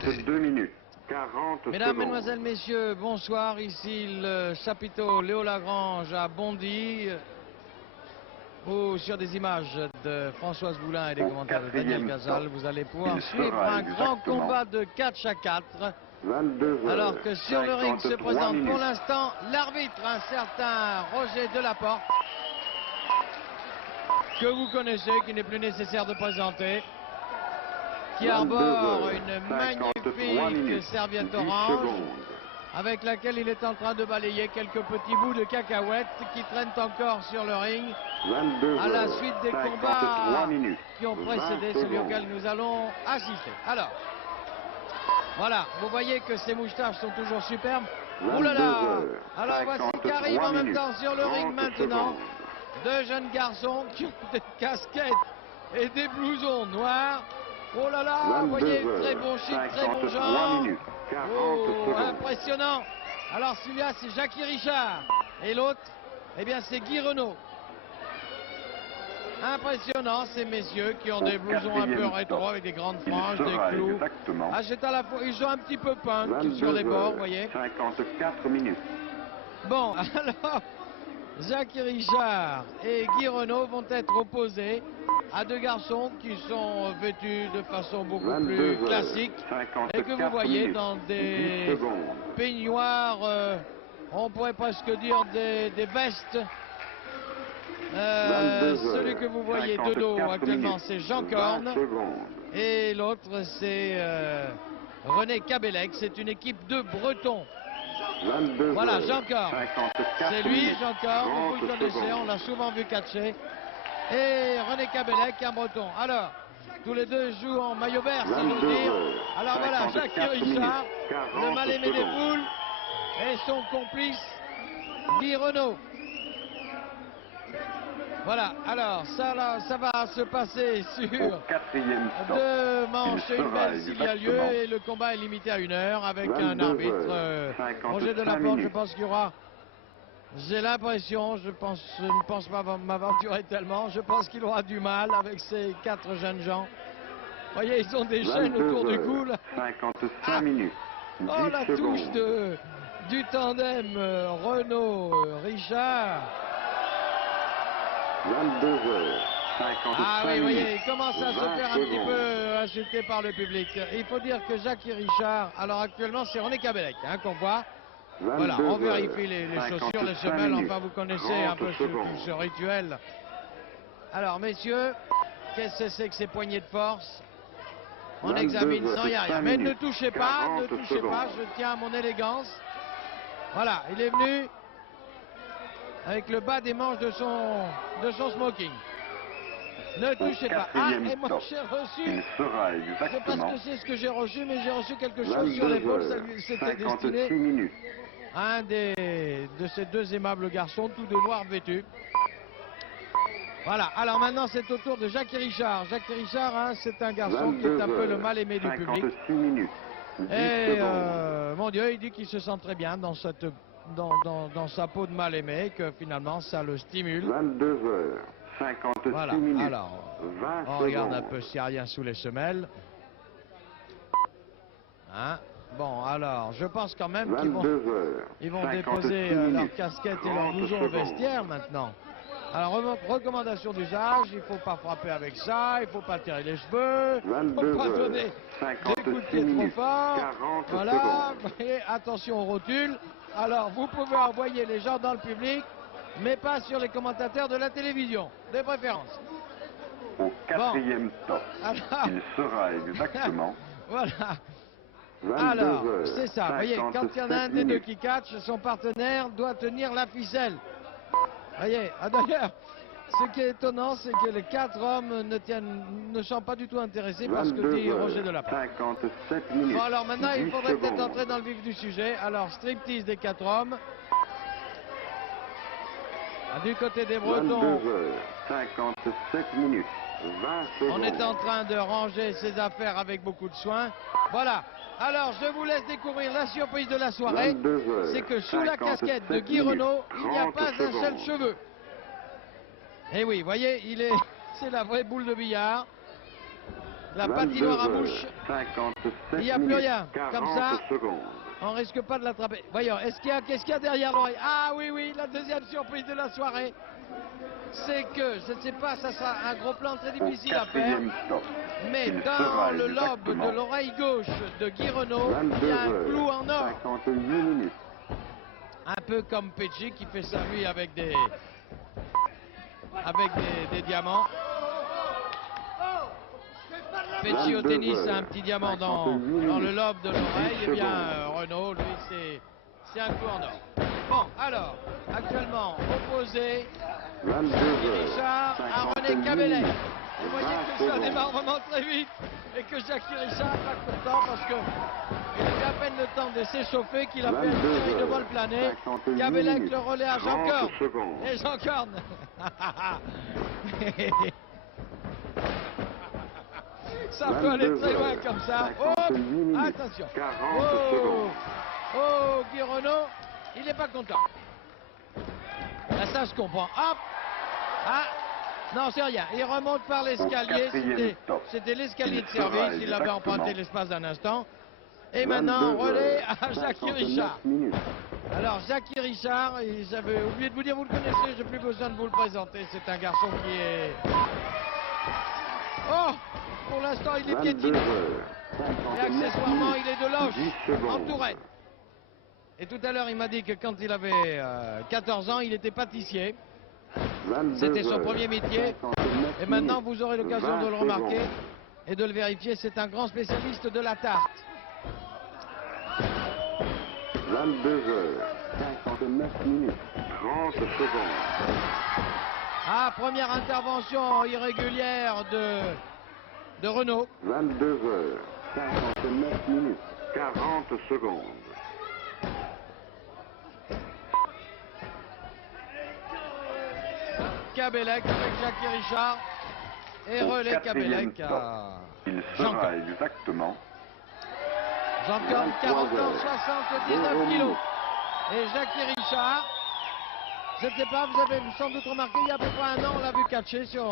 52 minutes. 40 Mesdames, secondes. Mesdemoiselles, Messieurs, bonsoir. Ici le chapiteau Léo Lagrange à Bondy, où sur des images de Françoise Boulin et des commentaires de Daniel Gazal, vous allez pouvoir suivre un grand combat de catch à 4. 22 heures, Alors que sur le ring se 53 présente minutes. pour l'instant l'arbitre, un certain Roger Delaporte, que vous connaissez, qui n'est plus nécessaire de présenter, qui 22 arbore heures, une 53 magnifique minutes, serviette 10 orange, secondes. avec laquelle il est en train de balayer quelques petits bouts de cacahuètes qui traînent encore sur le ring, 22 à la heures, suite des 53 combats minutes, qui ont 20 précédé celui secondes. auquel nous allons assister. Alors, voilà, vous voyez que ces moustaches sont toujours superbes. Oh là 22 là! heures, Alors voici 53 qu'arrivent en même minutes, temps sur le ring 30 maintenant secondes. deux jeunes garçons qui ont des casquettes et des blousons noirs. Oh là là, vous 22 voyez, heures, très bon chic, très bon 53 genre. minutes, 40 Oh, secondes. impressionnant. Alors celui-là, c'est Jackie Richard. Et l'autre, eh bien, c'est Guy Renaud. Impressionnant, ces messieurs qui ont Au des blousons un peu quatrième rétro temps, avec des grandes il franges, des sera clous. exactement Ah, c'est à la fois, ils sont un petit peu punk 22 sur les bords, heures, vous voyez. 54 minutes. Bon, alors, Jackie Richard et Guy Renaud vont être opposés à deux garçons qui sont vêtus de façon beaucoup 22 plus heures, classique 54 et que vous voyez minutes, dans 10 des secondes. peignoirs, on pourrait presque dire des vestes. 22 Celui heures, que vous voyez de dos 54 actuellement, minutes, c'est Jean 20 Corne secondes. et l'autre, c'est René Cabellec. C'est une équipe de Bretons. 22 Voilà, heures, Jean Corne. 54 C'est lui, minutes, Jean Corne, vous le 30 connaissez, on secondes. l'a souvent vu catcher. Et René Cabellec, un breton. Alors, tous les deux jouent en maillot vert, si j'ose 22 dire. heures, Alors voilà, 54 Jackie Richard, minutes, le 40 mal-aimé des secondes. poules, et son complice, Guy Renaud. Voilà, alors ça, là, ça va se passer Au sur quatrième temps, deux manches il et une sera belle s'il y a lieu, exactement et le combat est limité à 1 heure avec 22 un arbitre, heures, 55 Roger Delaporte. Je minutes. pense qu'il y aura, j'ai l'impression, je ne pense pas m'aventurer tellement, je pense qu'il aura du mal avec ces quatre jeunes gens. Vous voyez, ils ont des chaînes 22 autour du heures, cou là. 55 minutes, 10 Oh, la touche secondes. du tandem Renaud-Richard. 22 heures, 55 Ah oui, vous voyez, minutes, il commence à se 20 faire un petit secondes. peu insulter par le public. Il faut dire que Jackie Richard, alors actuellement c'est René Cabellec qu'on voit. 22 Voilà, on heures, vérifie les chaussures, les 55 semelles, minutes, enfin vous connaissez un 30 peu secondes. ce rituel. Alors messieurs, qu'est-ce que c'est que ces poignées de force? On 22 examine heures, sans y rien. 5 Mais ne minutes, touchez pas, 40 ne touchez pas, secondes. je tiens à mon élégance. Voilà, il est venu avec le bas des manches de son smoking. Ne Au touchez pas. Ah, quatrième et moi temps, j'ai reçu, il sera je sais pas exactement ce que c'est ce que j'ai reçu, mais j'ai reçu quelque chose 22 sur l'épaule, ça heures, lui s'était 56 destiné minutes. à un de ces deux aimables garçons, tous de noir vêtus. Voilà, alors maintenant c'est au tour de Jackie Richard. Jackie Richard, hein, c'est un garçon qui est 22 un peu le heures, mal-aimé du public. 56 minutes, 10 Et secondes. mon Dieu, il dit qu'il se sent très bien dans sa peau de mal-aimé, que finalement ça le stimule. 22 heures, 56 Voilà, minutes, alors 20 on regarde un secondes. peu s'il n'y a rien sous les semelles. Hein? Bon, alors, je pense quand même qu'ils 22 heures, vont 56 déposer minutes, leurs casquettes et leurs 30 blousons au secondes. vestiaire maintenant. Alors, recommandation d'usage, il ne faut pas frapper avec ça, il ne faut pas tirer les cheveux, il ne 22 faut pas heures, donner des coups de 56 pied trop minutes, forts. 40 Voilà, secondes. et attention aux rotules. Alors, vous pouvez envoyer les gens dans le public, mais pas sur les commentateurs de la télévision, de préférence. Au quatrième temps, Alors, il sera exactement voilà. 22 Alors, heures, c'est ça. Vous voyez, quand il y en a un 57 des deux minutes. qui catch, son partenaire doit tenir la ficelle. Vous voyez, d'ailleurs, ce qui est étonnant, c'est que les quatre hommes ne sont pas du tout intéressés par ce que 22 dit heures, Roger Delaporte. 57 minutes. Bon, alors maintenant, il 10 faudrait peut-être secondes. entrer dans le vif du sujet. Alors, striptease des quatre hommes. Du côté des 22 Bretons, heures, 57 minutes, 20 secondes. on est en train de ranger ses affaires avec beaucoup de soin. Voilà. Alors, je vous laisse découvrir la surprise de la soirée. 22 heures, C'est que sous la 57 casquette de Guy minutes, Renaud, il n'y a 30 pas un seul secondes. cheveu. Et oui, vous voyez, c'est la vraie boule de billard. la 22 patinoire à heures, mouche. 57 Il n'y a plus minutes, rien. 40 Comme ça, secondes. on risque pas de l'attraper. Voyons, qu'est-ce qu'il y a derrière l'oreille? Ah oui, oui, la deuxième surprise de la soirée. C'est que, je ne sais pas, ça sera un gros plan très Au difficile à faire. quatrième stop, Mais il dans sera le lobe exactement de l'oreille gauche de Guy Renaud, il 22 y a un heures, clou en or. 58 minutes. Un peu comme Pecci qui fait ça lui avec des diamants. Pecci au 22 tennis a un heures, petit diamant 58 dans le minutes, lobe de l'oreille. 10 Et bien secondes. Renaud, lui, c'est un clou en or. Bon, alors, actuellement opposé, 22 Jackie heures, Richard à 58 René Cabellec. minutes, Vous voyez 20 que ça secondes. démarre vraiment très vite et que Jackie Richard n'est pas content parce que il a eu à peine le temps de s'échauffer qu'il a fait une 22 série de heures, vols planés. 58 Cabellec minutes, le relais à Jean 30 Corne. secondes. Et Jean Corne. Ça peut aller 22 très loin heures, comme ça. 58 minutes, Attention. 40 Oh, secondes. oh, Guy Renaud, il n'est pas content. Là, ça je comprends. Hop. Ah, non, c'est rien. Il remonte par l'escalier. quatrième stop, C'était l'escalier de il sera service. Il avait exactement emprunté l'espace d'un instant. Et maintenant, 22 relais heures, à Jackie 59 Richard. minutes. Alors, Jackie Richard, j'avais oublié de vous dire, vous le connaissez, j'ai plus besoin de vous le présenter. C'est un garçon qui est... Oh, pour l'instant, il est 22 piétiné. heures, Et 59 accessoirement, minutes, il est de Loche, 10 secondes. en Touraine. Et tout à l'heure, il m'a dit que quand il avait 14 ans, il était pâtissier. 22 C'était son heures, premier métier. 59 Et maintenant, minutes, vous aurez l'occasion 20 de le remarquer secondes. et de le vérifier. C'est un grand spécialiste de la tarte. 22 heures, 59 minutes, 30 secondes. Ah, première intervention irrégulière de Renaud. 22 heures, 59 minutes, 40 secondes. Cabellec avec Jackie Richard. Et Au relais quatrième Cabellec stop, à il Jean sera Corne. exactement Jean Corne, 23 40 ans, heures, 79 0 kilos. minutes. Et Jackie Richard, je ne sais pas, vous avez sans doute remarqué, il y a à peu près un an, on l'a vu catcher sur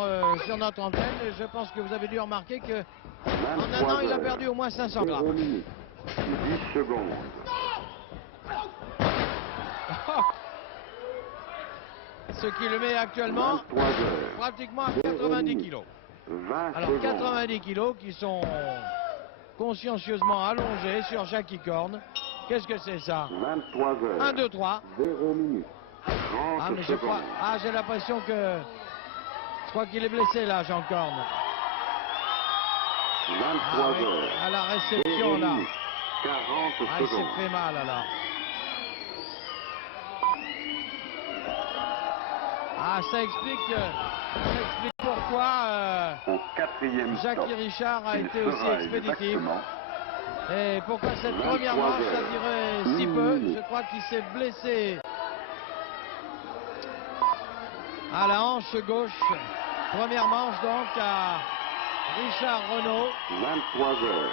notre antenne. Et je pense que vous avez dû remarquer que en un an, il a perdu au moins 500 0 grammes. minutes, 10 secondes. Ce qui le met actuellement 23 heures, pratiquement à 0 90 minutes, kilos. 20 Alors secondes. 90 kilos qui sont consciencieusement allongés sur Jackie Corne. Qu'est-ce que c'est ça? 23 heures, 1, 2, 3. 0 minutes, 30 Ah, mais je crois. secondes. Ah, j'ai l'impression que. Je crois qu'il est blessé là, Jean Corne. 23 Ah oui, heures, à la 0 réception là. minutes, 40 Ah, il s'est secondes. fait mal alors. Ah, ça explique pourquoi Au quatrième stop, Jackie Richard a il été aussi sera expéditif. exactement Et pourquoi cette 23 première manche a heures, duré si 1 peu? minute. Je crois qu'il s'est blessé à la hanche gauche. Première manche donc à Richard Renaud. 23 heures,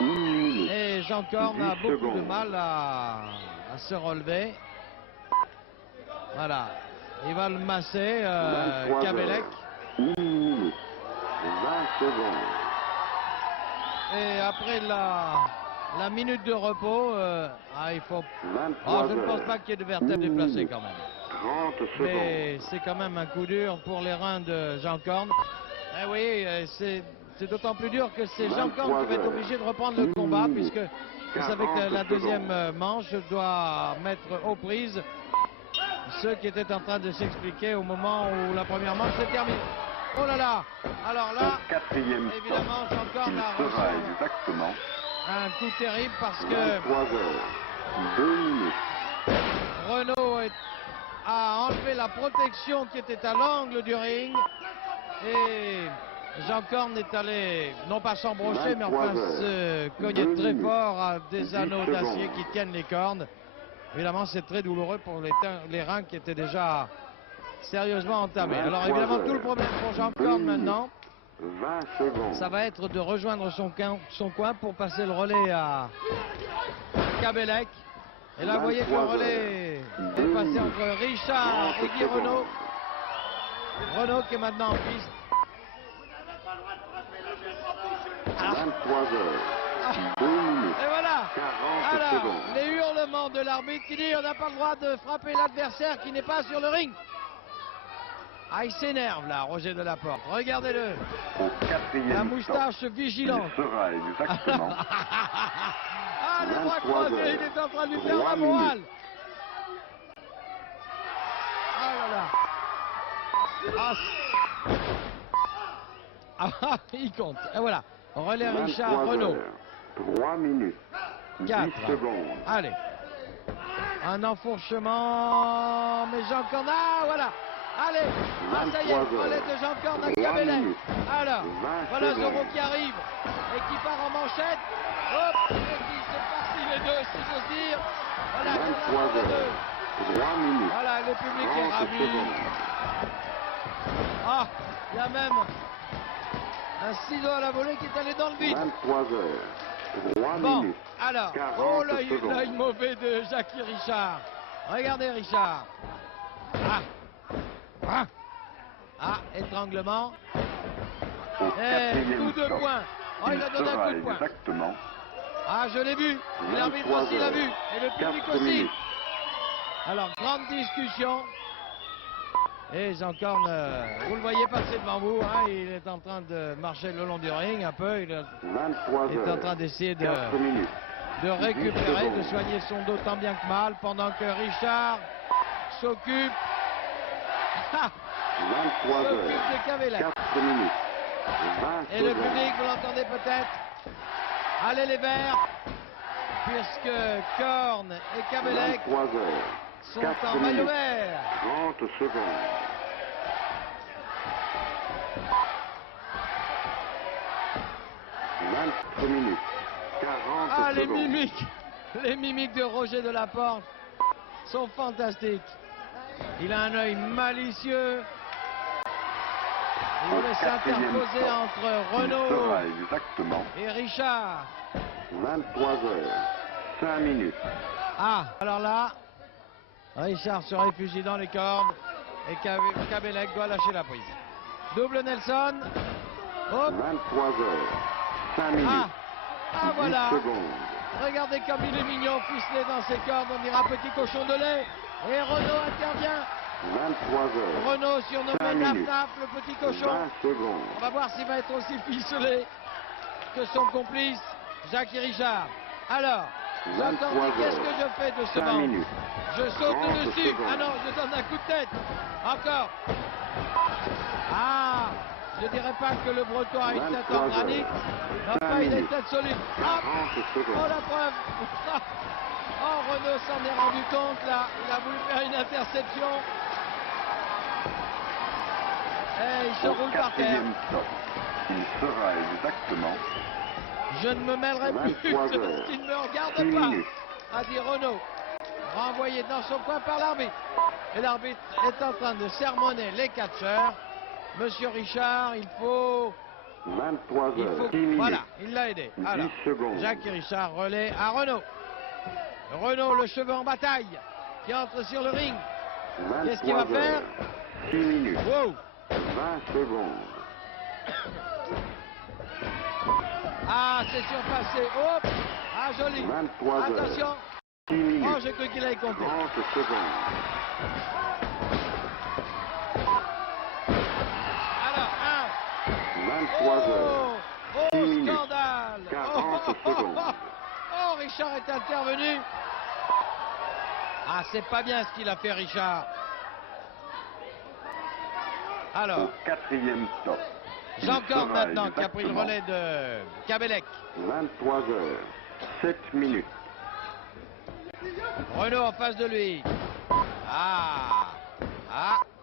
1 minute. Et Jean Corne a 10 beaucoup de secondes. mal à se Voilà. Il va le masser, 23 Cabellec. heures, 1 minute, 20 secondes. Et après la minute de repos, il faut... 23 je ne pense heures, pas qu'il y ait de vertèbres 1 déplacées minute, quand même. 30 Mais secondes. c'est quand même un coup dur pour les reins de Jean Corne. Eh oui, c'est d'autant plus dur que c'est Jean Corne qui va être obligé de reprendre le combat, puisque vous savez que la deuxième manche doit mettre aux prises ceux qui étaient en train de s'expliquer au moment où la première manche s'est terminée. Oh là là! Alors là, Au quatrième stop, évidemment, Jean Corne il a sera reçu exactement un coup terrible parce que 23 heures, 2 minutes. Renaud a enlevé la protection qui était à l'angle du ring et Jean Corne est allé, non pas s'embrocher, mais enfin 23 se heures, cogner 2 très minutes, fort à 10 des anneaux d'acier secondes. qui tiennent les cornes. Évidemment, c'est très douloureux pour les reins qui étaient déjà sérieusement entamés. Alors 23 évidemment, heures, tout le problème pour Jean 2 Corne minutes, maintenant, 20 secondes. ça va être de rejoindre son coin pour passer le relais à Cabellec. Et là, vous voyez que le 23 relais heures, est 2 passé minutes, entre Richard 30 et Guy Renaud. secondes. Renaud qui est maintenant en piste. 23 heures, 2 minutes, Et voilà. 40 Alors, secondes. les hurlements de l'arbitre qui dit on n'a pas le droit de frapper l'adversaire qui n'est pas sur le ring. Ah, il s'énerve là, Roger Delaporte. Regardez-le. Au quatrième La moustache stop, vigilante. il sera exactement Ah, les bras 23 croisés, heures, il est en train de lui perdre 3 la morale. minutes. Ah là là. Ah, il compte. Et voilà. Relais Richard 23 Renault. heures, 3 minutes, 4. 10 secondes. Allez. Un enfourchement. Mais Jean Corne. Ah, voilà. Allez. Ah, ça y est. 23 Relais de Jean Corne à 3 Cabellec. minutes, Alors. 20 Voilà secondes. Zorro qui arrive. Et qui part en manchette. Hop. Et qui se farcit les deux, si j'ose dire. Voilà. Il y en a 23 pour les deux. heures, 3 minutes, Voilà. Le public est 30 ravi. secondes. Ah. Il y a même un ciseau à la volée qui est allé dans le vide. 23 heures, 3 Bon, minutes, alors, 40 oh l'œil secondes. mauvais de Jackie Richard. Regardez Richard. Étranglement. Au Et quatrième coup de stop, poing. Oh, il a il donné un sera coup de poing. exactement Ah, je l'ai vu. Et l'arbitre 23 aussi l'a heures, vu. Et le public 4 aussi. minutes. Alors, grande discussion. Et Jean Corne, vous le voyez passer devant vous. Hein, il est en train de marcher le long du ring un peu. Il 23 est en heures, train d'essayer 4 minutes, de récupérer, de secondes. soigner son dos tant bien que mal, pendant que Richard s'occupe 23 heures, de Cabellec. 4 minutes, 20 Et le secondes. public, vous l'entendez peut-être. Allez les Verts, puisque Corne et Cabellec 23 heures, sont 4 en maillot minutes, vert. 30 secondes. Minutes, 40 Ah, les secondes. mimiques de Roger Delaporte sont fantastiques. Il a un œil malicieux. Il voulait s'interposer entre Il Renault sera exactement et Richard. 23 heures, 5 minutes. Ah, alors là, Richard se réfugie dans les cordes et Cabellec doit lâcher la prise. Double Nelson. Hop. 23 heures, 5 minutes. Ah, 10 voilà. secondes. Regardez comme il est mignon, ficelé dans ses cordes. On dira petit cochon de lait. Et Renault intervient. 23 heures, Renault surnommé 5 Naf minutes. Naf, le petit cochon. 20 secondes. On va voir s'il va être aussi ficelé que son complice, Jackie Richard. Alors, j'entends 23 dire qu'est-ce heures, que je fais de ce 5 banc? minutes. Je saute 30 dessus. secondes. Ah non, je donne un coup de tête. Encore. Ah, je dirais pas que le Breton a une tête 23 en granit. heures, Mais enfin, 5 il a une minutes. tête solide. Hop. 40 Oh, secondes. la preuve. Oh, Renault s'en est rendu compte là. Il a voulu faire une interception. Et il se Au roule par terre. 4e stop, il sera exactement Je ne me mêlerai plus 23 de heures, ce qui ne me regarde 6 pas, minutes. a dit Renault, renvoyé dans son coin par l'arbitre. Et l'arbitre est en train de sermonner les catcheurs. Monsieur Richard, il faut... 23 heures, 10 minutes. Voilà, il l'a aidé. 10 Alors, secondes. Jacques et Richard relais à Renault. Renault, le cheveu en bataille, qui entre sur le ring. Qu'est-ce qu'il va 23 faire? heures, 6 minutes. Wow. 20 secondes. Ah, c'est surpassé. Hop. Ah, joli. 23 heures, Attention. 6 minutes. Oh, j'ai cru qu'il allait compter. 30 secondes. Alors, 23 heures, oh, 6 minutes. scandale. 40 secondes. Oh, Richard est intervenu. Ah, c'est pas bien ce qu'il a fait, Richard. Alors, Au 4e stop, il Jean Corne sera maintenant qui a pris le exactement relais de Cabellec. 23 heures, 7 minutes. Renault en face de lui.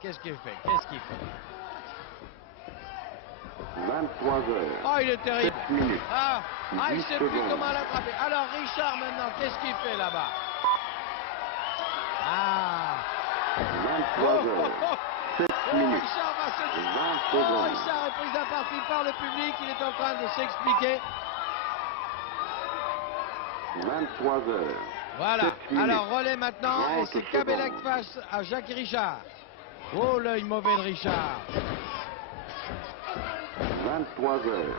Qu'est-ce qu'il fait? Qu'est-ce qu'il fait? 23 heures, Oh, il est terrible. 7 minutes. Il 10 sait plus secondes. comment l'attraper. Alors, Richard maintenant, qu'est-ce qu'il fait là-bas? 23 heures, 7 minutes. Richard va se... 20 Oh, secondes. Richard est pris à partie par le public. Il est en train de s'expliquer. 23 heures, Voilà. 7 minutes. Alors, relais maintenant. Et 30 c'est Cabellec secondes. face à Jacques Richard. Oh, l'œil mauvais de Richard. 23 heures,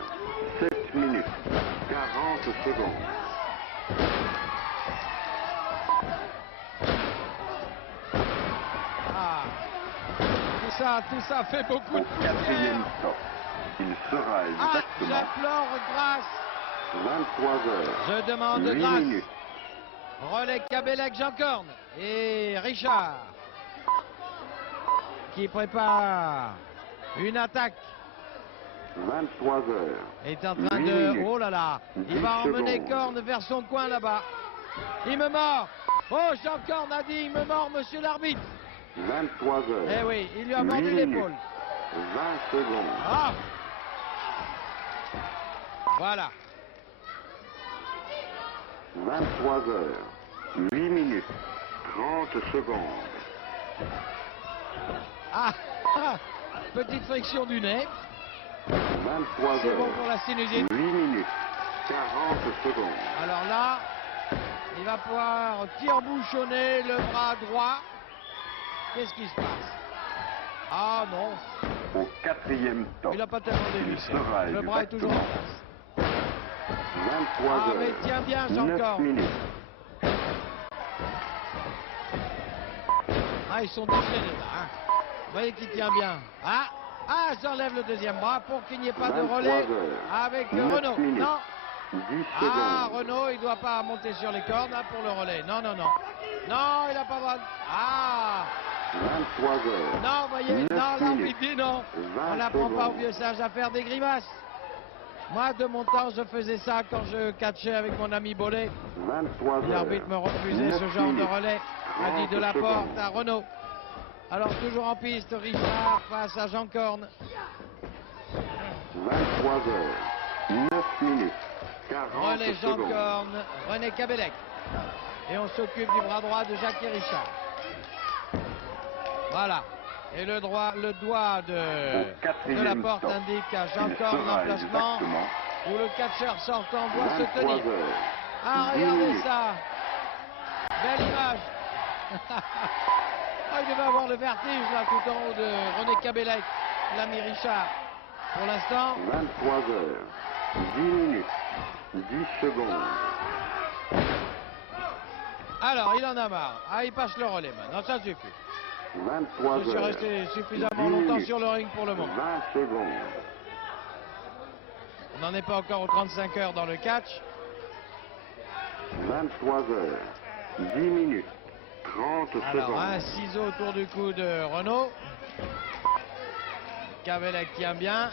7 minutes, 40 secondes. Ah, tout ça fait beaucoup Au de poussière. quatrième stop, il sera Ah, exactement j'implore grâce. 23 heures, Je demande 8 grâce. minutes. Relais Kabelec, Jean Corne et Richard qui prépare une attaque. 23 heures, Est en train 8 de... minutes. Oh là là, il 10 va emmener secondes. Corne vers son coin là-bas. Il me mord. Oh, Jean Corne a dit, il me mord, monsieur l'arbitre. 23 heures. Eh oui, il lui a 8 mordu minutes, l'épaule. 20 secondes. Ah, voilà. 23 heures, 8 minutes, 30 secondes. Ah, ah, petite friction du nez. 23 C'est heures, bon pour la sinusite. 8 minutes, 40 secondes. Alors là, il va pouvoir tire-bouchonner le bras droit. Qu'est-ce qui se passe? Ah non, Au quatrième stop, il n'a pas tellement dévissé. sera Le bras est toujours en exactement place. 23 Ah, heures, mais tiens bien, Jean 9 Corne. minutes. Ah, ils sont déchaînés là. Hein. Vous voyez qu'il tient bien. Ah, j'enlève le deuxième bras pour qu'il n'y ait pas de 23 relais heures, avec 9 Renaud. minutes, Non. 10 Ah, secondes. Renaud, il ne doit pas monter sur les cordes là, pour le relais. Non, non, non. Non, il n'a pas le droit. Ah, 23 heures, non, vous voyez, 9 non, l'arbitre minutes, dit non. 20 On n'apprend pas aux secondes. vieux sages à faire des grimaces. Moi, de mon temps, je faisais ça quand je catchais avec mon ami Bollet. 23 heures, L'arbitre me refusait ce 9 genre de minutes, relais. A dit 30 de la porte secondes. à Renaud. Alors, toujours en piste, Richard face à Jean Corne. 23 heures, 9 minutes, 40 Relais Jean secondes. Corne, René Kabelec. Et on s'occupe du bras droit de Jacques et Richard. Voilà. Et le doigt Au de quatrième la porte stop, indique à Jean il Corne sera l'emplacement exactement où le catcheur sortant doit se 23 tenir. heures, Ah, 10 regardez minutes. ça. Belle image. Ah, il devait avoir le vertige là tout en haut de René Kabelec, l'ami Richard. Pour l'instant, 23 heures, 10 minutes, 10 secondes. alors il en a marre. Ah, il passe le relais maintenant, ça suffit. 23 Je suis heures, resté 10 suffisamment longtemps minutes, sur le ring pour le moment. 20 secondes. On n'en est pas encore aux 35 heures dans le catch. 23 heures, 10 minutes, 30 Alors, un secondes. ciseau autour du cou de Renaud. Kabelec tient bien.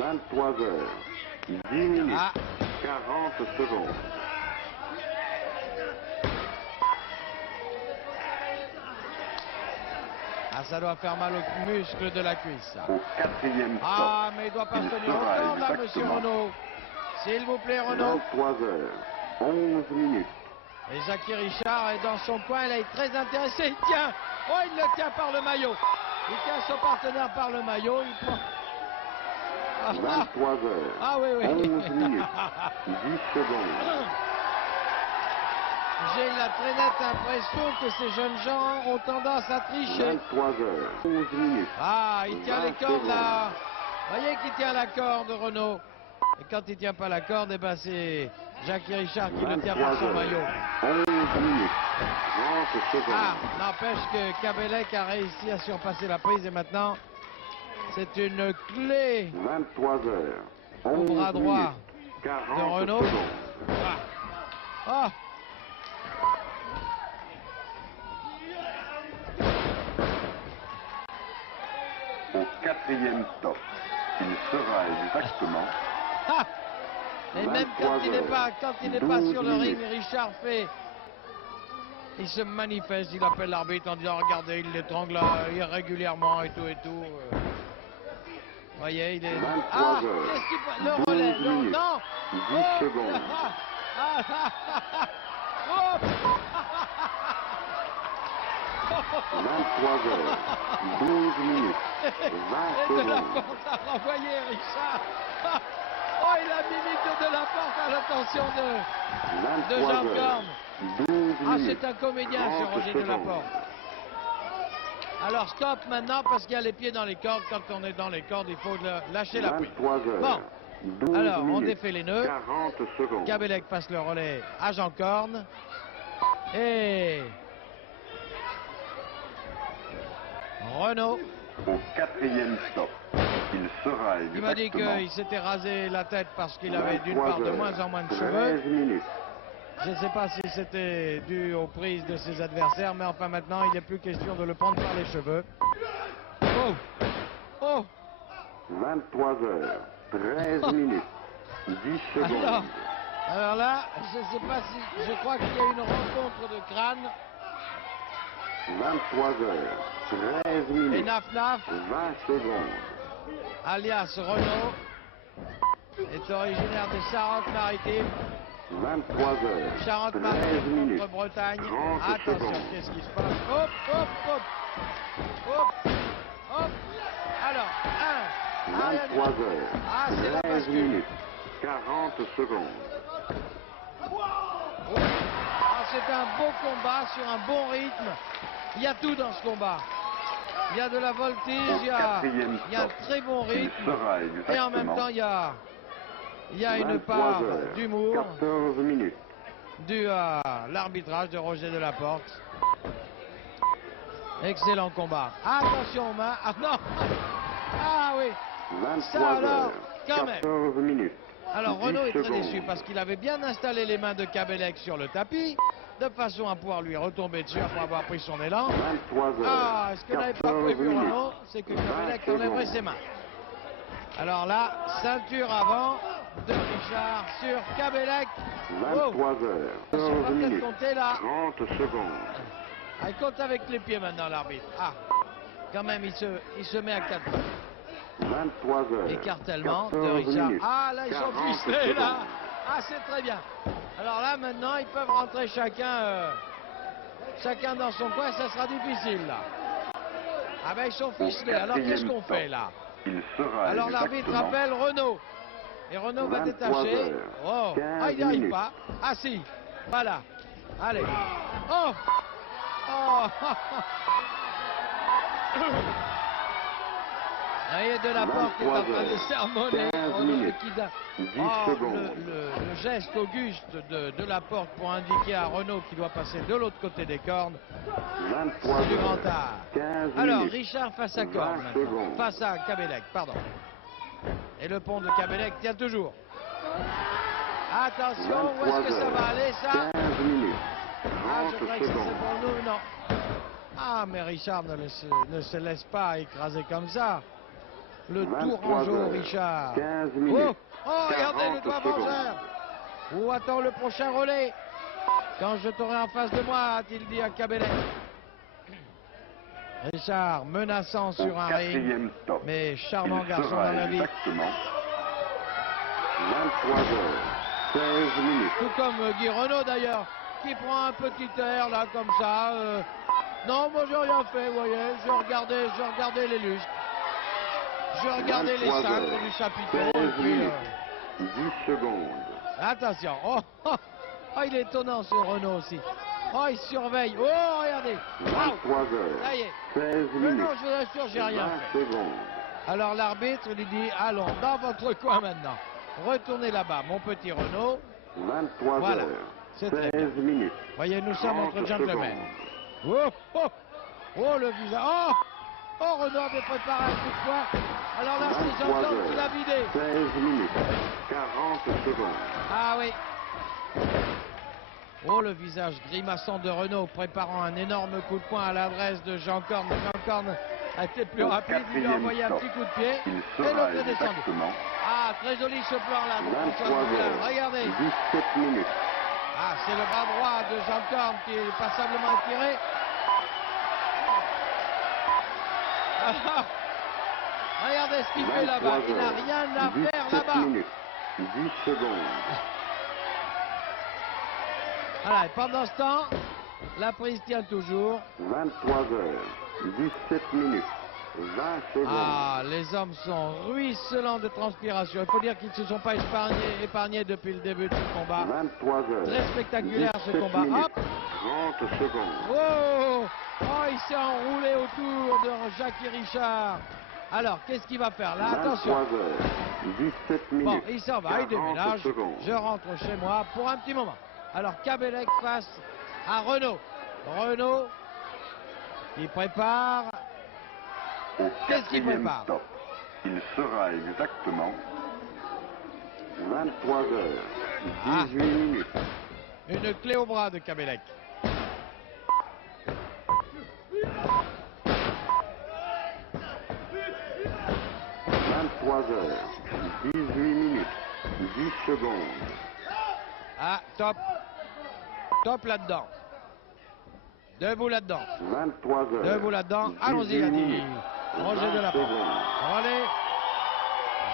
23 heures, 10 minutes, Ah, 40 secondes. ah, ça doit faire mal aux muscles de la cuisse, ça. Au quatrième stop, Ah, mais il ne doit pas se il tenir sera au corps, là, monsieur exactement Renaud. S'il vous plaît, Renaud. 23 heures, 11 minutes. Et Jackie Richard est dans son coin, là, il est très intéressé. Il tient. Oh, il le tient par le maillot. Il tient son partenaire par le maillot. Il prend. Ah, 23 heures, ah, oui, oui. 11 minutes, 10 secondes. J'ai la très nette impression que ces jeunes gens ont tendance à tricher. 23 heures, 11 minutes. Ah, il tient 20 les cordes là. secondes. Vous voyez qu'il tient la corde, Renaud. Et quand il tient pas la corde, eh ben c'est Jackie Richard qui le tient par son maillot. 11 minutes, 30 secondes. Ah, n'empêche que Kabelec a réussi à surpasser la prise et maintenant c'est une clé 23 heures, au 11 bras droit minutes, 40 de Renaud. secondes. Ah. Au quatrième stop, il sera exactement Ah. Et même quand il n'est pas 12 sur le ring, minutes. Richard fait. Il se manifeste, il appelle l'arbitre en disant regardez, il l'étrangle irrégulièrement et tout et tout. Vous voyez, il est. 23 Ah, heures, qu'est-ce qu'il fait? Le 12 relais, non, minutes, non. 10 secondes. Oh. 23 heures, 12 minutes, 20 Et de la secondes. porte à renvoyer, Richard. Oh, il a mis de la porte à l'attention de 23 Jean heures, Corne. 12 Ah, minutes, c'est un comédien, ce 30 Roger secondes. Delaporte. Alors stop maintenant parce qu'il y a les pieds dans les cordes. Quand on est dans les cordes, il faut lâcher la prise. 23 heures, Bon, 12 Alors, on minutes. défait les nœuds. 40 secondes. Kabelec passe le relais à Jean Corne. Et Renaud, Au 4e stop, il sera il m'a dit exactement qu'il s'était rasé la tête parce qu'il avait d'une 23 part de heures, moins en moins de 13 cheveux. minutes. Je ne sais pas si c'était dû aux prises de ses adversaires, mais enfin maintenant, il n'est plus question de le prendre par les cheveux. Oh! Oh! 23 heures, 13 minutes, 10 secondes. Alors là, je ne sais pas si... Je crois qu'il y a une rencontre de crâne. 23 heures, 13 Et minutes, Naf Naf, 20 secondes. alias Renaud, est originaire de Charente-Maritime. 23 heures, 13 Charente-Maritime minutes, contre Bretagne. 30 Attention, secondes. qu'est-ce qui se passe? Hop, hop, hop. Hop, hop. Alors, 23 heures, Ah, c'est la 13 bascule. minutes, 40 secondes. Ah, c'est un beau combat sur un bon rythme. Il y a tout dans ce combat. Il y a de la voltige, il y a un très bon Il rythme. sera Et en même exactement temps, il y a une 23 part heures, d'humour 14 minutes. due à l'arbitrage de Roger Delaporte. Excellent combat. Attention aux mains. Ah non. Ah oui. 23 Ça alors, heures, quand même. 14 minutes. Alors 10 Renaud est très secondes. déçu parce qu'il avait bien installé les mains de Kabelec sur le tapis, de façon à pouvoir lui retomber dessus après avoir pris son élan. 23 heures, Ah, ce que n'avait pas 14 prévu minutes. Renaud, c'est que 20 Kabelec enlèverait secondes. ses mains. Alors là, ceinture avant de Richard sur Kabelec. 23 heures, On va 14 peut-être minutes. compter là. 30 secondes. Ah, il compte avec les pieds maintenant l'arbitre. Ah, quand même il se met à 4. 23 heures. Écartèlement de 14 Richard. minutes. Ah là ils sont 40 ficelés là. secondes. Ah c'est très bien. Alors là maintenant ils peuvent rentrer chacun dans son coin, ça sera difficile là. Ah ben ils sont ficelés. Alors qu'est-ce qu'on fait là? Il sera Alors l'arbitre exactement appelle Renaud. Et Renaud va 23 détacher. heures, Oh, 15 ah il n'y arrive minutes. pas. Ah si, voilà. Allez. Oh. Oh. Vous voyez, Delaporte est en 23 train de heures, sermonner 15 Renaud minutes, qui da- 10 Oh, secondes. le geste auguste de Delaporte pour indiquer à Renaud qu'il doit passer de l'autre côté des cornes, 23 c'est du grand heures, art. 15 Alors, minutes. Richard face à 20 Corne maintenant. secondes. Face à Kabelec, pardon. Et le pont de Kabelec tient toujours. Attention, où est-ce que ça va aller ça? 15 minutes. Ah, je 30 croyais que c'était secondes. pour nous, non. Ah, mais Richard ne se laisse pas écraser comme ça. Le 23 Tourangeau, heures, Richard. 15 minutes. Oh, oh, regardez le 40 doigt secondes. vengeur. Où attend le prochain relais? Quand je t'aurai en face de moi, a-t-il dit à Kabelec. Richard menaçant Au sur un ring, 4e stop. mais charmant Il garçon sera dans la vie. exactement 23 heures, 16 minutes. Tout comme Guy Renaud d'ailleurs, qui prend un petit air là comme ça. Non, moi j'ai rien fait, vous voyez. J'ai regardé les lustres. J'ai regardé les 23 cintres heures, du chapiteau. 16 Et puis, minutes, 10 secondes. attention. Oh, oh, oh, il est étonnant ce Renaud aussi. Oh, il surveille. Oh, regardez. Waouh. 23 heures, Ça y est. 16 Mais minutes. non, je vous assure, j'ai rien 20 fait. secondes. Alors l'arbitre lui dit, allons dans votre coin maintenant. Retournez là-bas, mon petit Renaud. 23 Voilà. heures, C'est très 16 minutes. Voyez, nous sommes entre 30 gentlemen. secondes. Oh, oh, oh, le visage. Oh, oh, Renaud avait préparé un coup de poing. Alors là, c'est 23 Jean-Claude qui l'a heures, vidé. 16 minutes, 40 secondes. Ah oui. Oh, le visage grimaçant de Renaud préparant un énorme coup de poing à l'adresse de Jean Corne. Jean Corne a été plus Au rapide, il lui a 4e envoyé un stop. petit coup de pied. Il Et sera l'autre est descendu. exactement Ah, très joli ce plan-là de 23 François Moulin. heures, Regardez. 17 minutes. Ah, c'est le bras droit de Jean Corne qui est passablement étiré. Ah, regardez ce qu'il fait 23 là-bas. Il n'a heures, rien à faire 17 là-bas. minutes, 10 secondes. Voilà, et pendant ce temps, la prise tient toujours. 23 heures, 17 minutes, 20 secondes. Ah, les hommes sont ruisselants de transpiration. Il faut dire qu'ils ne se sont pas épargnés depuis le début de ce combat. 23 heures. Très spectaculaire ce 17 combat. minutes, Hop. 30 secondes. Oh, oh, il s'est enroulé autour de Jacques et Richard. Alors, qu'est-ce qu'il va faire là? 23 Attention. heures, 17 minutes. Bon, il s'en va, il 40 déménage. secondes. Je rentre chez moi pour un petit moment. Alors, Kabelec face à Renaud. Renaud qui prépare. Au Qu'est-ce qu'il 4e prépare? stop, il sera exactement 23 heures, 18 minutes. Une clé au bras de Kabelec. Heures, 18 minutes, 10 secondes. Ah, top. Top là-dedans. Debout là-dedans. 23 heures. Debout là-dedans. Allons-y, a dit Roger Delaporte. Relais.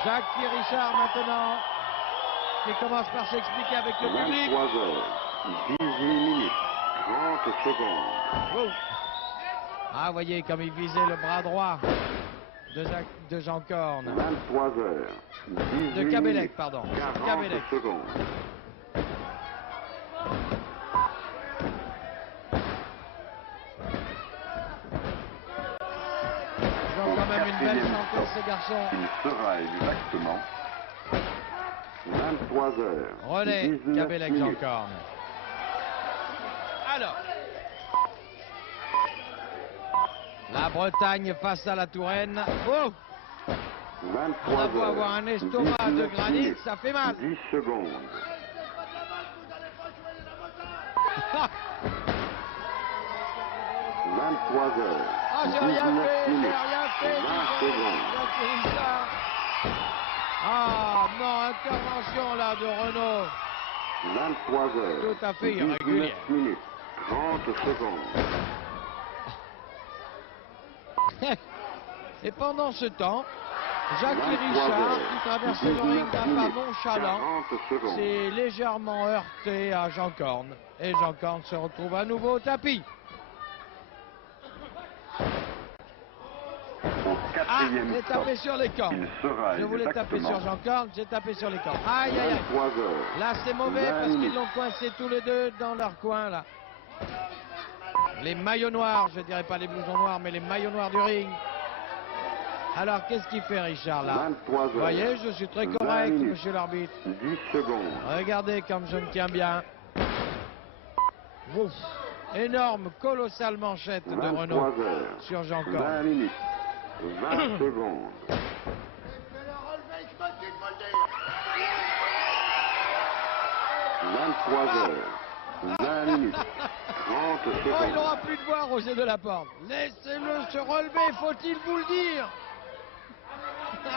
Jacques Richard maintenant, qui commence par s'expliquer avec le public. 23 heures, 18 minutes, 30 secondes. Wow. Ah, voyez comme il visait le bras droit de Jean Corne. 23 heures, 18 De Kabelec, minutes, pardon. 40 Kabelec. secondes. Ils ont quand même une belle santé, ces garçons. Il sera exactement 23 heures. Relais, 19 Kabelec, Jean minutes. Corne. Alors, la Bretagne face à la Touraine. Oh, 23 on a beau heures, avoir un estomac de 19 granit, minutes, ça fait mal. 10 secondes. 23 heures. Ah, j'ai rien 19 fait, j'ai minutes, rien fait. 20 secondes. Jacques Richard. Ah non, intervention là de Renaud. 23 heures. Tout à fait 19 irrégulière. minutes, 30 secondes. Et pendant ce temps, Jacques 23 Richard, heures, qui traverse le 19 ring d'un pas minutes, nonchalant, 40 secondes. s'est légèrement heurté à Jean Corne. Et Jean Corne se retrouve à nouveau au tapis. Au Ah, 4e j'ai stop, tapé sur les cornes. il sera Je voulais taper exactement sur Jean Corne, j'ai tapé sur les cornes. Aïe, aïe, aïe. 23 heures. Là, c'est mauvais 20 parce qu'ils minutes. l'ont coincé tous les deux dans leur coin, là. Les maillots noirs, je dirais pas les blousons noirs, mais les maillots noirs du ring. Alors, qu'est-ce qu'il fait, Richard, là? 23 heures. Vous voyez, je suis très 20 correct, minutes. monsieur l'arbitre. 10 secondes. Regardez comme je me tiens bien. Ouf. Énorme, colossale manchette de 23 Renaud heures. sur Jean 20 Corne. minutes. 20 secondes. 23 heures. 20 minutes. 30 Oh, il secondes. n'aura plus de voix, Roger Delaporte. Laissez-le se relever, faut-il vous le dire?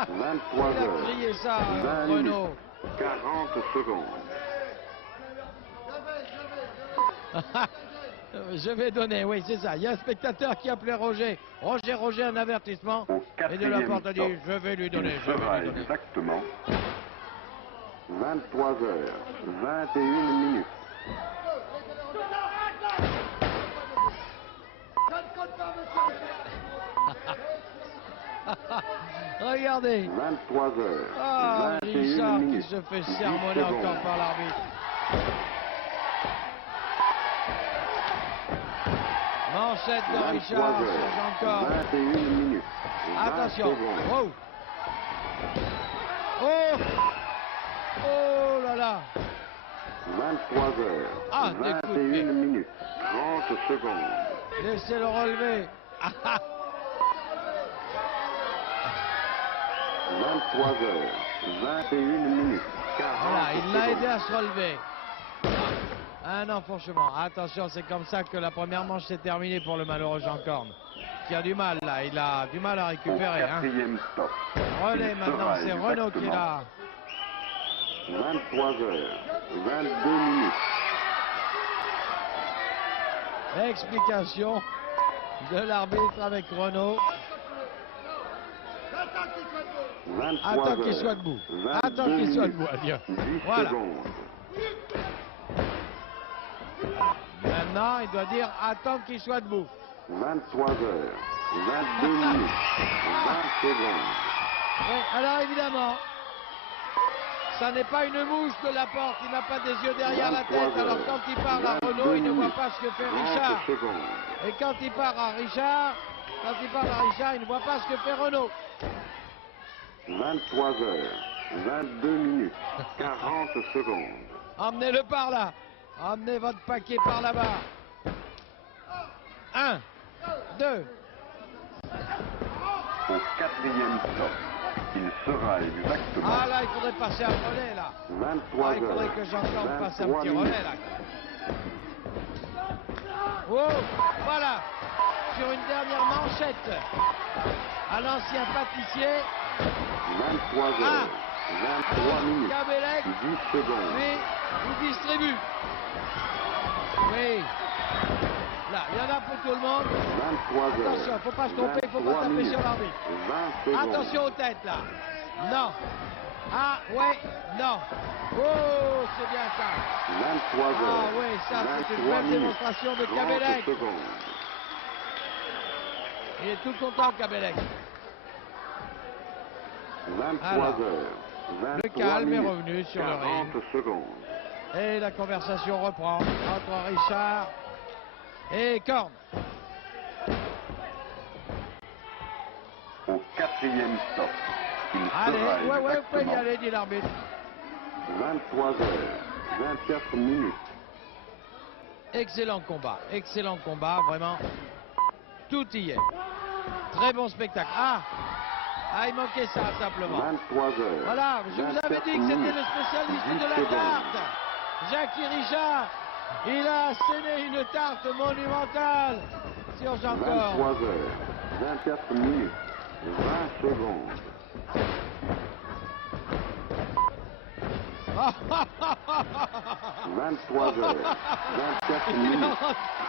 23 Il a heures. crié ça, 20 minutes. Renaud. 40 secondes. Je vais donner, oui, c'est ça. Il y a un spectateur qui appelait Roger. Roger, un avertissement. Au Et Delaporte a dit, 4e stop, je vais lui donner, il je vais sera lui donner. exactement 23 heures. 21 minutes. Regardez. 23 heures. Ah, 21 Richard qui minutes. se fait 10 sermonner secondes. encore par l'arbitre. Manchette de 23 Richard sur heures. Jean Corne. 21 minutes. 20 Attention. secondes. Oh. Oh. Oh là là. 23 heures. Ah, des coups de pied. 21 minutes. 30 secondes. Laissez le relever. Ah, ah. 23 heures. 21 minutes. 40 Voilà, il l'a secondes. aidé à se relever. Ah non, franchement, attention, c'est comme ça que la première manche s'est terminée pour le malheureux Jean Corne. Qui a du mal là, il a du mal à Au récupérer. Hein. 4e stop. Relais il maintenant, sera c'est Renaud qui est exactement là. 23 heures. 22 minutes. Explication de l'arbitre avec Renaud. 23 Attends qu'il heures, soit debout. 22 Attends qu'il soit minutes, debout, adieu. 10 Voilà. secondes. Maintenant, il doit dire attends qu'il soit debout. 23 heures. 22 minutes. 20 secondes. Oui, alors évidemment, ça n'est pas une mouche de la porte, il n'a pas des yeux derrière la tête. Alors quand il parle à Renaud, il ne voit pas ce que fait 30 Richard. secondes. Et quand il part à Richard, Quand il parle à Richard, il ne voit pas ce que fait Renaud. 23h22, 40 secondes. Emmenez-le par là. Emmenez votre paquet par là-bas. 1, 2. Au 4e stop, il sera exactement. Ah là, il faudrait passer un relais là. 23 Ah, il faudrait que Jean-Claude passe un petit relais là. Oh, voilà. Sur une dernière manchette à l'ancien pâtissier. 23h23 minutes. Gabelec, 10 secondes. lui, il distribue. Oui. Là, il y en a pour tout le monde. 23h. Attention, faut pas se tromper, il faut pas taper sur l'arbitre. 20 secondes. Attention aux têtes là. Non. Ah ouais, non. Oh, c'est bien ça. 23h. Ah oui, ça c'est une belle démonstration de Gabelec. Il est tout content, Gabelec. 23h. Le calme est revenu sur le ring. 40 secondes. Et la conversation reprend entre Richard et Korn. Au 4e stop, il Allez, sera ouais, vous pouvez y exactement aller, dit l'arbitre. 23h24 minutes. Excellent combat, vraiment. Tout y est. Très bon spectacle. Ah, il manquait ça simplement. 23h. Voilà, je vous avais dit que c'était le spécialiste de la tarte. Jackie Richard, il a asséné une tarte monumentale sur Jean Korn. 23h24 minutes. 20 secondes. 23h24 minutes.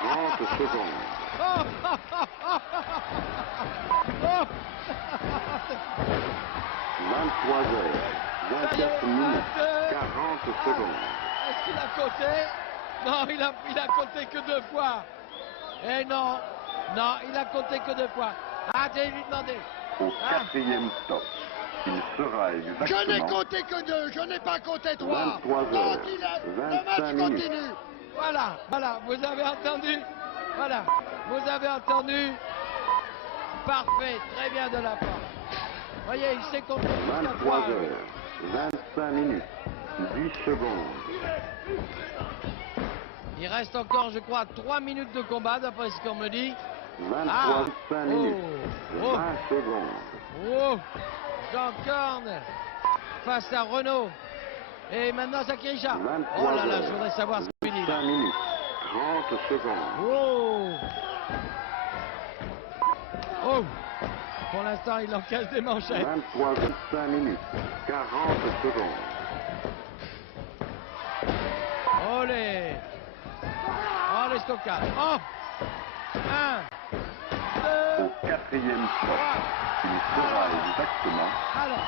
30 secondes. 23h24 minutes. 40 secondes. Est-ce qu'il a compté? Non, il a compté que 2 fois. Et non, il a compté que 2 fois. Ah, j'ai lui demandé. Au 4e stop, il sera exactement. Je n'ai compté que 2, je n'ai pas compté 3. 23h. Le match continue. Voilà, vous avez entendu. Voilà, vous avez entendu. Parfait, très bien de la part. Voyez, il s'est compté jusqu'à 3. 23h25 minutes. 10 secondes. Il reste encore, je crois, 3 minutes de combat, d'après ce qu'on me dit. 23h25 minutes. 20 secondes. Oh, Jean Korn face à Renaud. Et maintenant, Jackie Richard. Oh là là, je voudrais savoir ce qu'il dit. 5 minutes. 30 secondes. Oh, pour l'instant, il encaisse des manchettes. 23h25 minutes. 40 secondes. Olé. Oh, les stockades. Oh, 1, 2. Au 4e stop, il sera exactement. Alors.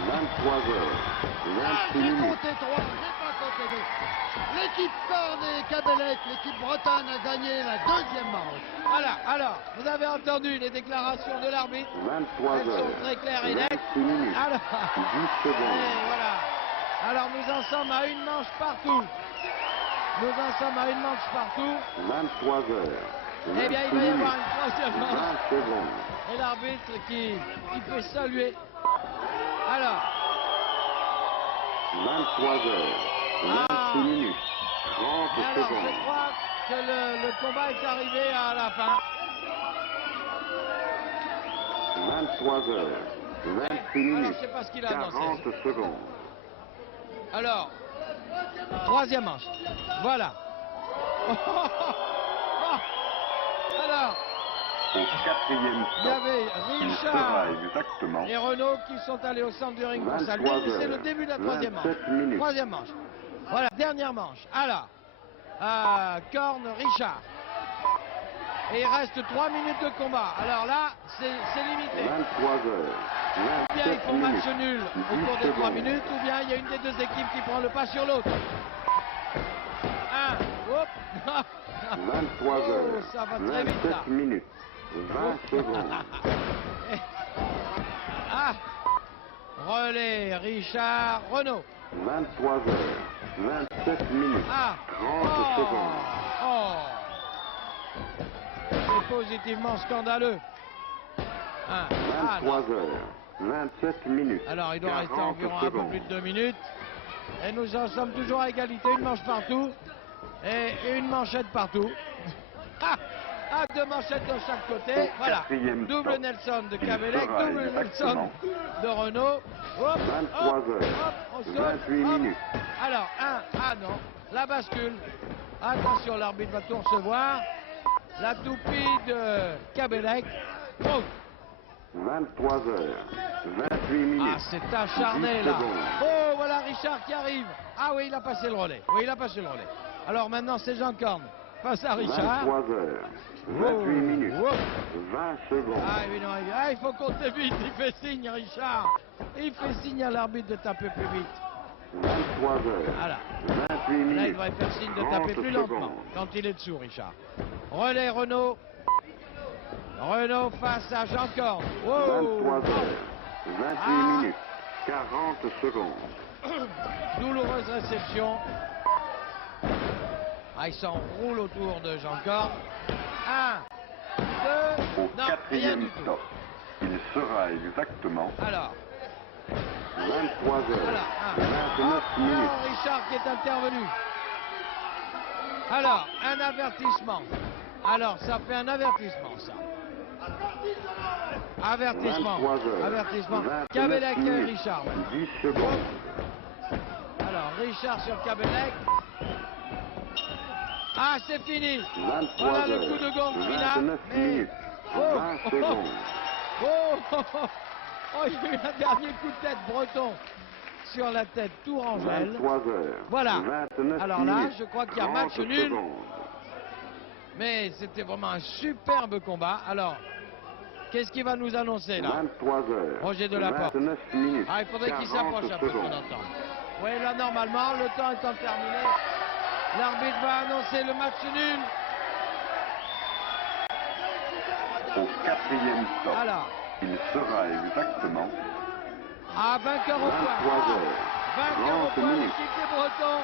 23h26 J'ai minutes. compté 3, j'ai pas compté 2. L'équipe Korn et Gabelec, l'équipe bretonne a gagné la 2e manche. Voilà, alors, vous avez entendu les déclarations de l'arbitre. 23h. Elles sont très claires et nettes. 26 minutes. Alors, 10 secondes. et voilà. Alors, nous en sommes à une manche partout. 23h. Eh bien, il va y avoir une 3e manche. 20 secondes. Et l'arbitre qui fait saluer. Alors. 23h26 minutes. 30 Alors, secondes. je crois que le combat est arrivé à la fin. 23h26 minutes. Alors, je sais pas ce qu'il a annoncé. 40 secondes. Alors, 3e manche. Voilà. Alors, Au 4e il y stop, avait il sera Richard exactement. et Renaud qui sont allés au centre du ring pour saluer. Mais c'est le début de la 3e manche. 27 minutes. 3e manche. Voilà, dernière manche. Alors, Korn, Richard. Et il reste 3 minutes de combat. Alors là, c'est limité. 23h. Ou bien ils font match nul au cours des 3 minutes, ou bien il y a une des deux équipes qui prend le pas sur l'autre. 23h. Oh, ça va très vite, là. 27 minutes. 20 secondes. Relais, Richard, Renaud. 23h. 27 minutes. 30 secondes. C'est positivement scandaleux. 23h27 minutes. Alors il doit rester 40 environ un peu secondes. plus de 2 minutes. Et nous en sommes toujours à égalité, une manche partout. Et une manchette partout. Ah, 2 manchettes de chaque côté. Voilà. Quatrième Double stop. Nelson de Il Cabellec, sera double Nelson exactement de Renault. Hop, 23h, on saute, 28 minutes. Alors, ah non, la bascule. Attention, l'arbitre va tout recevoir. La toupie de Cabellec. Oh, 23h28 minutes. ah, c'est acharné 10 là. secondes. Oh, voilà Richard qui arrive. Ah oui, il a passé le relais. Oui, il a passé le relais. Alors maintenant, c'est Jean Corne face à Richard. 23h28 minutes. Oh. 20 secondes. Ah, évidemment, il faut compter vite. Il fait signe, Richard. Il fait signe à l'arbitre de taper plus vite. 23h28 Voilà. Là, il minutes. devrait faire signe de 30 taper plus lentement secondes. quand il est dessous, Richard. Relais Renault. Renault face à Jean Corne. Wow. 23h28 Ah. minutes. 40 secondes. Douloureuse réception. Ah, il s'enroule autour de Jean Corne. 1, 2, Au non, rien quatrième du tout. stop, il sera exactement Alors, 23h29 voilà. minutes. Richard qui est intervenu. Alors, un avertissement. Alors, ça fait un avertissement, ça. Avertissement. 23h, Avertissement. 29 Cabellec et minutes. Richard. 10 secondes. Alors, Richard sur Cabellec. Ah, c'est fini. 23h, Voilà le coup de gong final. 29 Mais... minutes. 20 secondes. Oh, il y a eu un dernier coup de tête breton sur la tête Tourangelle. 23h, Voilà. 29 Alors là, minutes. je crois qu'il y a 30 match nul. secondes. Mais c'était vraiment un superbe combat. Alors, qu'est-ce qu'il va nous annoncer là? 23h, Roger Delaporte. 29 minutes. Ah, il faudrait qu'il s'approche un peu de son secondes. entente. Oui, là, normalement, le temps étant terminé, l'arbitre va annoncer le match nul. Au quatrième stop, Alors, il sera exactement vainqueur au point. 23h, Vainqueur au 30 point, minutes. l'équipe des Bretons.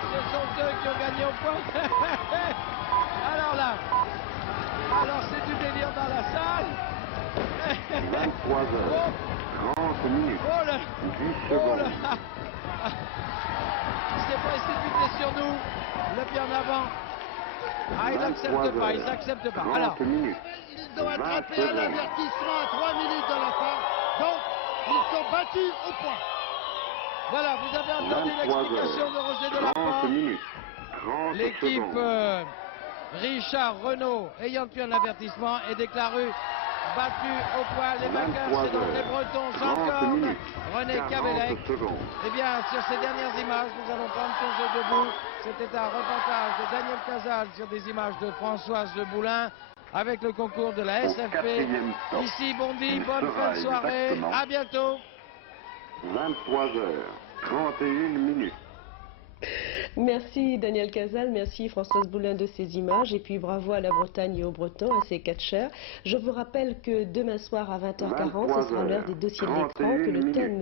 Ce sont eux qui ont gagné au point. Alors là, c'est du délire dans la salle. 23h, 30 minutes. Oh là, 10 oh secondes. là. Il s'est précipité sur nous, le pied en avant. Ah, il n'accepte pas, il n'accepte pas. 30 Alors, minutes. Ils doivent 20 attraper un secondes. avertissement à 3 minutes de la fin. Donc, ils sont battus au point. voilà, vous avez entendu 23 l'explication de Roger 30 Delaporte. minutes. 30 L'équipe secondes. Richard Renault, ayant eu un avertissement, est déclarée battue au point. Les vainqueurs, c'est donc les Bretons, Jean 30 Corne, minutes. René 40 Cabellec. secondes. Eh bien, sur ces dernières images, nous allons prendre ton jeu debout. C'était un reportage de Daniel Cazal sur des images de Françoise Boulin avec le concours de la Au SFP. quatrième stop, Ici Bondy, il bonne sera fin de soirée. exactement À bientôt. 23h, 31 minutes. Merci Daniel Cazal, merci Françoise Boulin de ces images et puis bravo à la Bretagne et aux Bretons, à ces catcheurs. Je vous rappelle que demain soir à 20h40, ce sera l'heure des dossiers de l'écran, que le thème